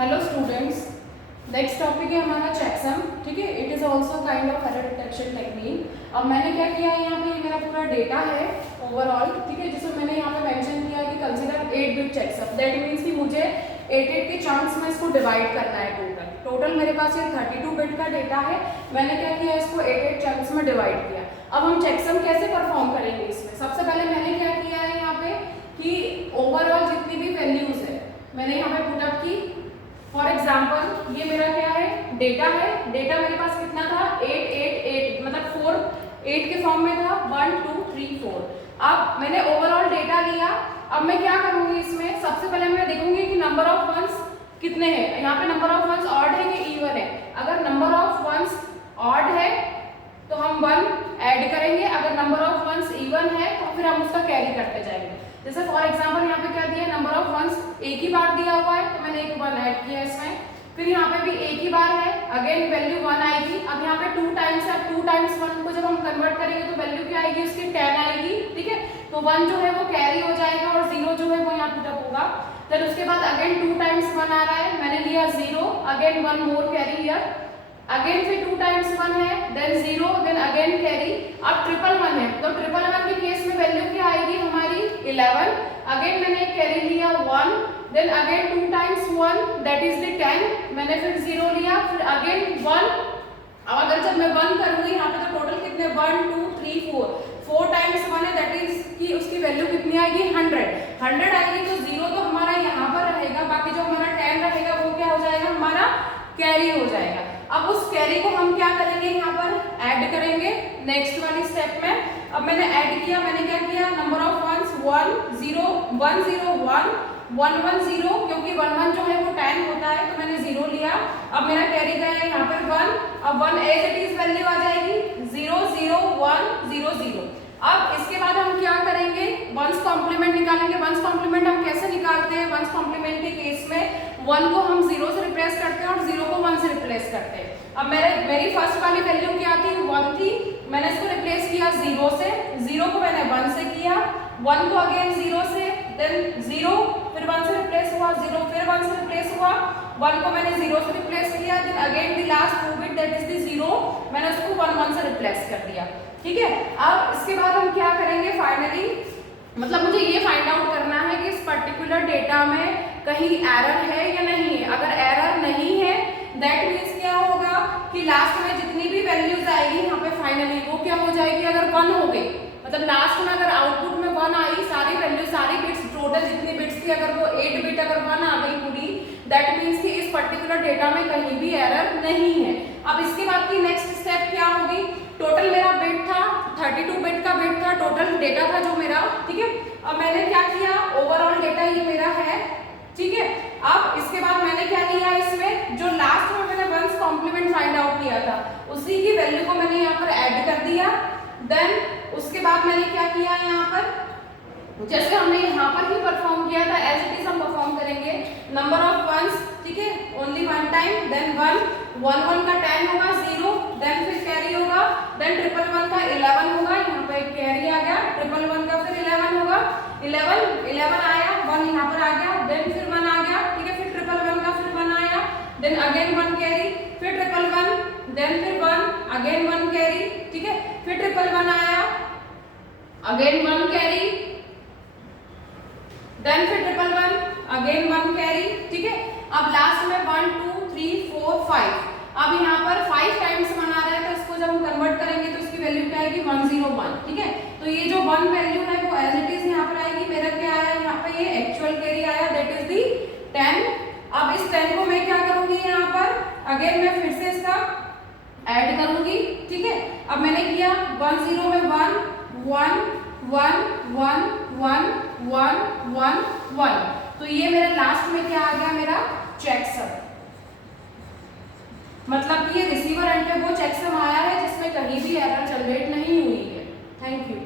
Hello students, next topic है हमारा checksum. ठीक है, it is also kind of error detection technique. अब मैंने क्या किया है, यहाँ पे मेरा पूरा डेटा है ओवरऑल, ठीक है, जिसमें मैंने यहाँ पे मेंशन किया कि consider 8 bit checksum. That means कि मुझे 8 के चंक्स में इसको डिवाइड करना है। टोटल मेरे पास ये 32 बिट का डेटा है। मैंने क्या किया, इसको 8 चंक्स में डिवाइड किया। अब हम चेकसम कैसे परफॉर्म करेंगे इसमें? सबसे पहले मैंने क्या किया है यहाँ पे कि ओवरऑल जितनी भी वैल्यूज है मैंने यहाँ पे पुट अप की। फॉर एग्जाम्पल ये मेरा क्या है, डेटा है। डेटा मेरे पास कितना था, 8 8 8, मतलब 4 8 के फॉर्म में था, 1 2 3 4। अब मैंने ओवरऑल डेटा लिया। अब मैं क्या करूंगी इसमें, सबसे पहले मैं देखूंगी कि नंबर ऑफ वंस कितने हैं। यहाँ पे नंबर ऑफ वंस ऑड है कि इवन है। अगर नंबर ऑफ वंस ऑड है तो हम 1 ऐड करेंगे, अगर नंबर ऑफ वंस इवन है तो फिर हम उसका कैरी करते जाएंगे। जैसे फॉर एग्जांपल यहाँ पे क्या दिया है, नंबर ऑफ वंस एक ही बार दिया हुआ है तो मैंने एक 1 ऐड किया इसमें। फिर यहाँ पे भी एक ही बार है, अगेन वैल्यू 1 आएगी। अब यहाँ पे 2 टाइम्स है, 2 टाइम्स 1 को जब हम कन्वर्ट करेंगे तो वैल्यू क्या आएगी, उसकी 10 आएगी। ठीक है, तो 1 जो है वो कैरी हो जाएगा और 0 जो है वो यहाँ पुट अप होगा। फिर उसके बाद अगेन 2 टाइम्स 1 आ रहा है, मैंने लिया 0, again 1 more carry here. Again फिर 2 टाइम्स 1 है, देन 0, देन अगेन कैरी। अब 1 है तो 1 के केस में वैल्यू क्या आएगी हमारी 11। अगेन मैंने कैरी लिया 1, then again 2 times 1 that is the 10, मैंने फिर 0 लिया, फिर अगेन 1। अब अगर जब मैं 1 करूंगी यहाँ पे तो टोटल कितने 1 2 3 4 टाइम्स 1 है, दैट इज कि उसकी वैल्यू कितनी आएगी 100 आएगी। तो 0 तो हमारा यहाँ पर रहेगा, बाकी जो हमारा 10 रहेगा वो क्या हो जाएगा, हमारा कैरी हो जाएगा। अब उस कैरी को हम क्या करेंगे, यहाँ पर ऐड करेंगे नेक्स्ट वाली स्टेप में। अब मैंने ऐड किया, मैंने क्या किया, नंबर ऑफ वंस 1 0 1 0 1 1 1 0, क्योंकि 1 1 जो है वो 10 होता है तो मैंने 0 लिया। अब मेरा कैरी गया है यहाँ पर 1। अब 1 एज इट इज वैल्यू आ जाएगी 0 0 1 0 0। अब इसके बाद हम क्या करेंगे, वंस कॉम्प्लीमेंट निकालेंगे। वंस कॉम्प्लीमेंट हम कैसे निकालते हैं, वंस कॉम्प्लीमेंट के केस में 1 को हम 0 से रिप्लेस करते हैं और 0 को 1 से रिप्लेस करते हैं। अब मेरी फर्स्ट वाली वैल्यू क्या थी, 1 थी, मैंने इसको रिप्लेस किया 0 से, 0 को मैंने 1 से किया, 1 को अगेन 0 से, देन 0 फिर 1 से रिप्लेस हुआ, 0 फिर 1 से रिप्लेस हुआ, 1 को मैंने 0 से रिप्लेस किया, then again the last 2 bit that is the 0, मैंने उसको 1 1 से रिप्लेस कर दिया। ठीक है, अब इसके बाद हम क्या करेंगे, फाइनली मतलब मुझे ये फाइंड आउट करना है कि इस पर्टिकुलर डेटा में कहीं एरर है या नहीं है। अगर एरर नहीं है दैट मीन्स क्या होगा कि लास्ट में जितनी भी वैल्यूज आएगी यहाँ पे फाइनली वो क्या हो जाएगी, अगर 1 हो गई, मतलब लास्ट में अगर आउटपुट में 1 आई, सारी वैल्यू सारी बिट्स टोटल जितनी बिट्स थी अगर वो 8 बिट अगर 1 आ गई पूरी, दैट मीन्स कि इस पर्टिकुलर डेटा में कहीं भी एरर नहीं है। अब इसके बाद की नेक्स्ट स्टेप क्या होगी, टोटल मेरा बिट था 32 बिट का बिट था, टोटल डेटा था जो मेरा। ठीक है, अब मैंने क्या किया, ओवरऑल डेटा ये मेरा है। ठीक है, अब इसके बाद मैंने क्या लिया, इसमें जो लास्ट में मैंने वंस कॉम्प्लीमेंट फाइंड आउट किया था उसी की वैल्यू को मैंने यहाँ पर ऐड कर दिया। देन उसके बाद मैंने क्या किया, यहाँ पर जैसे हमने यहाँ पर ही परफॉर्म किया था एज इट इज हम परफॉर्म करेंगे। नंबर ऑफ वंस, ठीक है, ओनली 1 टाइम, देन 1 1 1 का 10 होगा, 0, देन फिर कैरी होगा, देन 1 1 का 11 होगा, यहाँ पर एक कैरी आ गया, 1 1 का फिर 11 होगा, 11 आया, 1 यहाँ पर आ गया, देन फिर 1 आ गया। ठीक है, फिर 1 1 का फिर 1 आया, देन अगेन 1 कैरी, फिर 1 1, देन फिर 1 अगेन 1 कैरी। ठीक है, फिर 1 1 आया, अगेन 1 कैरी, देन फिर 1 1 अगेन 1 कैरी। ठीक है, अब लास्ट में 1 2 3 4 5। अब यहाँ पर 5 टाइम्स 1 आ रहा है तो इसको जब हम कन्वर्ट करेंगे तो इसकी वैल्यू क्या आएगी 101। ठीक है, तो ये जो 1 वैल्यू है वो एज इट इज यहाँ पर आएगी। मेरा क्या आया यहाँ पे, ये एक्चुअल कैरी आया दैट इज दी 10। अब इस 10 को मैं क्या करूंगी, यहाँ पर अगेन मैं फिर से इसका ऐड करूंगी। ठीक है, अब मैंने किया 1 0 में 1 1 1 1 1 1 1 1, तो ये मेरा लास्ट में क्या आ गया, मेरा चेकसम। मतलब कि ये रिसीवर एंड पे वो चेकसम आया है जिसमें कहीं भी एरर जनरेट नहीं हुई है। Thank you.